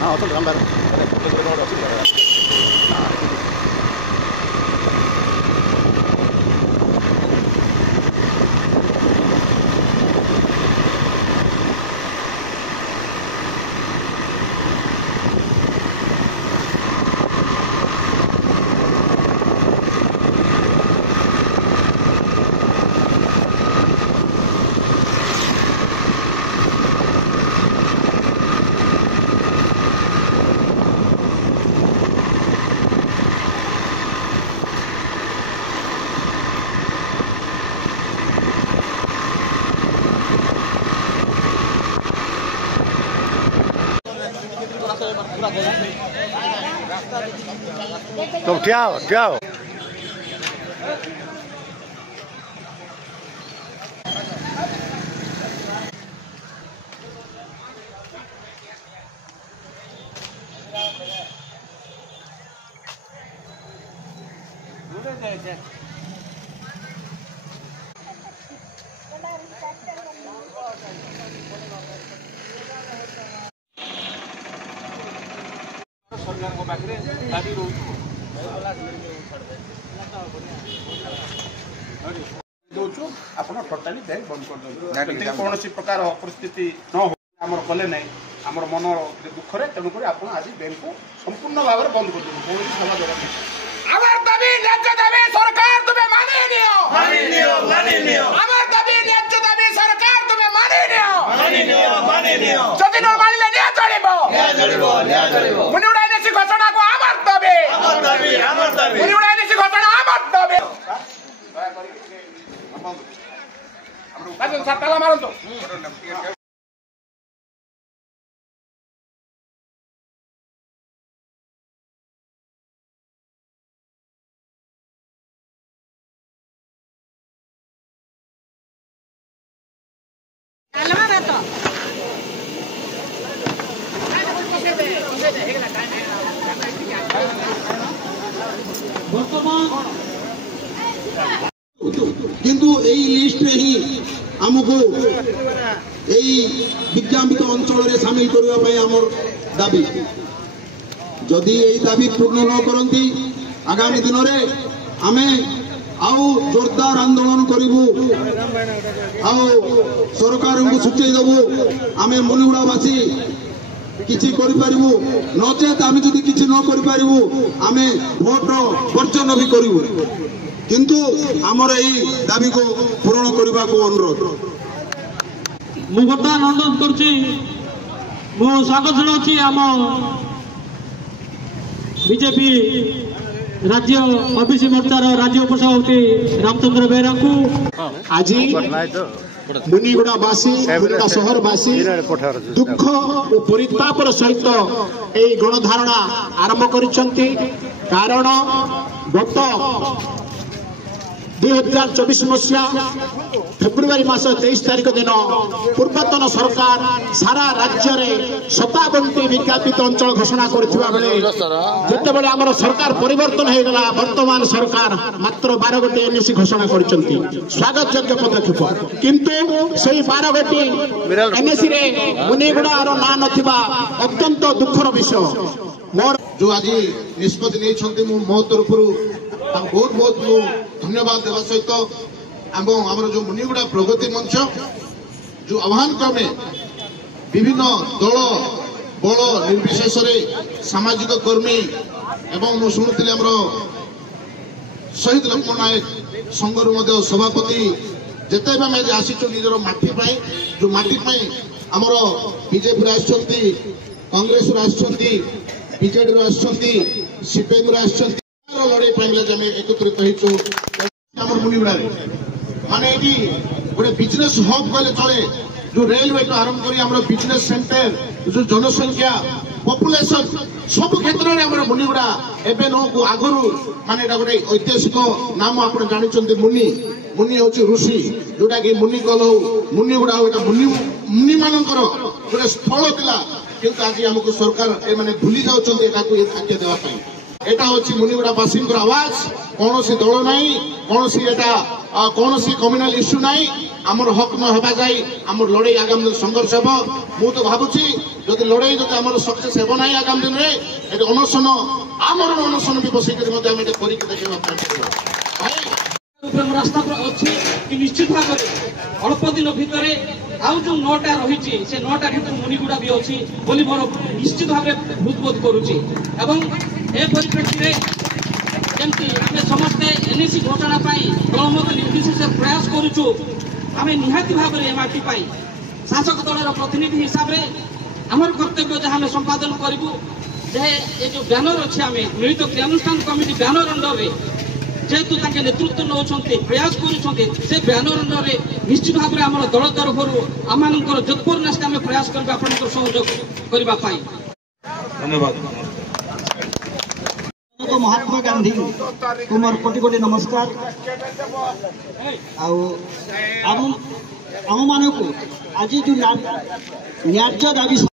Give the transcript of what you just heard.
हाँ तो दुकानदार तो क्या हो टोटाली बैंक बंद कर कौन प्रकार परिस्थिति न हो कले ना आम मन दुखरे तेणुक आज बैंक को संपूर्ण भाव में बंद किंतु यही लिस्ट में ही आमको यही विज्ञापित अंचल में सामिल करने आमर दाबी जदि यही दाबी पूर्ण न करती आगामी दिन में आमे आउ जोरदार आंदोलन करूँ सरकार को सूचई देवु आम मुनिगुड़ावासी किसी करूँ नचेत आम जदि किसी न करूँ आम भोट वर्जन भी करूँ किंतु आमर यही दाबी को पूरण करने को अनुरोध मु बर्तमान अनुरोध करुच्ची स्वागत जनाऊँगी आम बीजेपी राज्य ओबीसी मोर्चार राज्य उपसभापति रामचंद्र बेहरा को आज मुनिगुड़ावासी मुनिगुड़ा सहरवासी दुख और परितापर सहित यही गणधारणा आरंभ करिसेंती कारण गत 2024 मसीहा फेब्रुआरी मास 23 तारिख दिन पूर्वतन सरकार सारा राज्य में 57टी विज्ञापित अंचल घोषणा करथिबा बेले जते बेले हमर सरकार परिवर्तन हो गला वर्तमान सरकार मात्र 12 गोटी एनएसी घोषणा करचंती स्वागत योग्य पदक्षेप किंतु सेही 12 गोटी एनएसी रे मुनिगुड़ार ना नथिबा अत्यंत दुखर विषय मोर जो आज निष्पत्ति नहीं छंती मो तरफ बहुत बहुत धन्यवाद देवा सहित आमर जो मुनिगुड़ा प्रगति मंच जो आह्वान क्रमे विभिन्न दल बल निर्विशेष सामाजिक कर्मी एवं शुणुली आम शहीद लक्ष्मण नायक संघर सभापति जिते भी आम आसीचु निजर माटी जो माटी आमर बीजेपी आसुच्च कांग्रेस बीजेडी सीपीएम लड़ाई पाइले एकत्रित होम मुनिगुड़ा माने गोटे बिजनेस हब कहले चले जो रेलवे टू आरंभ कर बिजनेस सेंटर जो जनसंख्या पॉपुलेशन सब क्षेत्र में आम मुनिगुड़ा एवं नौ आगु माने गोटे ऐतिहासिक नाम आप जानते मुनि मुनि हूँ ऋषि जोटा कि मुनिकल हो मुनिगुड़ा मुनि मानकर गोटे स्थल था किंतु आज हमको सरकार ए माने भूली जाउछन एका को आज्ञा देवा पई एटा होछि मुनिगुड़ा वासी आवाज कौन सी दल ना कौन सी एटा कौन सी कम्युनाल इश्यू ना आमर हक न हेबा जाए आमर लड़ाई आगामी दिन संघर्ष हे मु तो भावुची जदि लड़ाई जदि आमर सक्सेस हेब ना आगामी दिन में एटा अनशन आमर अनशन भी बसई करी मते हम एटा करी के देखबा भाई रास्ता पर अच्छी कि निश्चित भाव में अल्प दिन भितर आउ जो 9टा रही से 9टा भर मुनिगुड़ा भी अच्छी बोली मोर निश्चित भाव में बोध करुच्ची एवं ए परिप्रेक्षी में जमती आम समस्ते एनएसी घोषणा दलमत निर्विशेष प्रयास करुचु आम निहाती भाव में एमआरटी शासक दलर प्रतिनिधि हिसाब से आमर कर्तव्य जहाँ संपादन करूँ जे ये जो बैनर अच्छे आम मिलित क्रियानुष्ठान कमिटी बैनर अंडर में जेहेतु नेतृत्व नौ प्रयास कर बैनर अंडर निश्चित भाव में आम दल तरफ आम जोधपुर आम प्रयास कर सहयोग करने। धन्यवाद। तो महात्मा गांधी को मोर कोटि कोटि नमस्कार आम मान को आज जो न्याय्य दाबी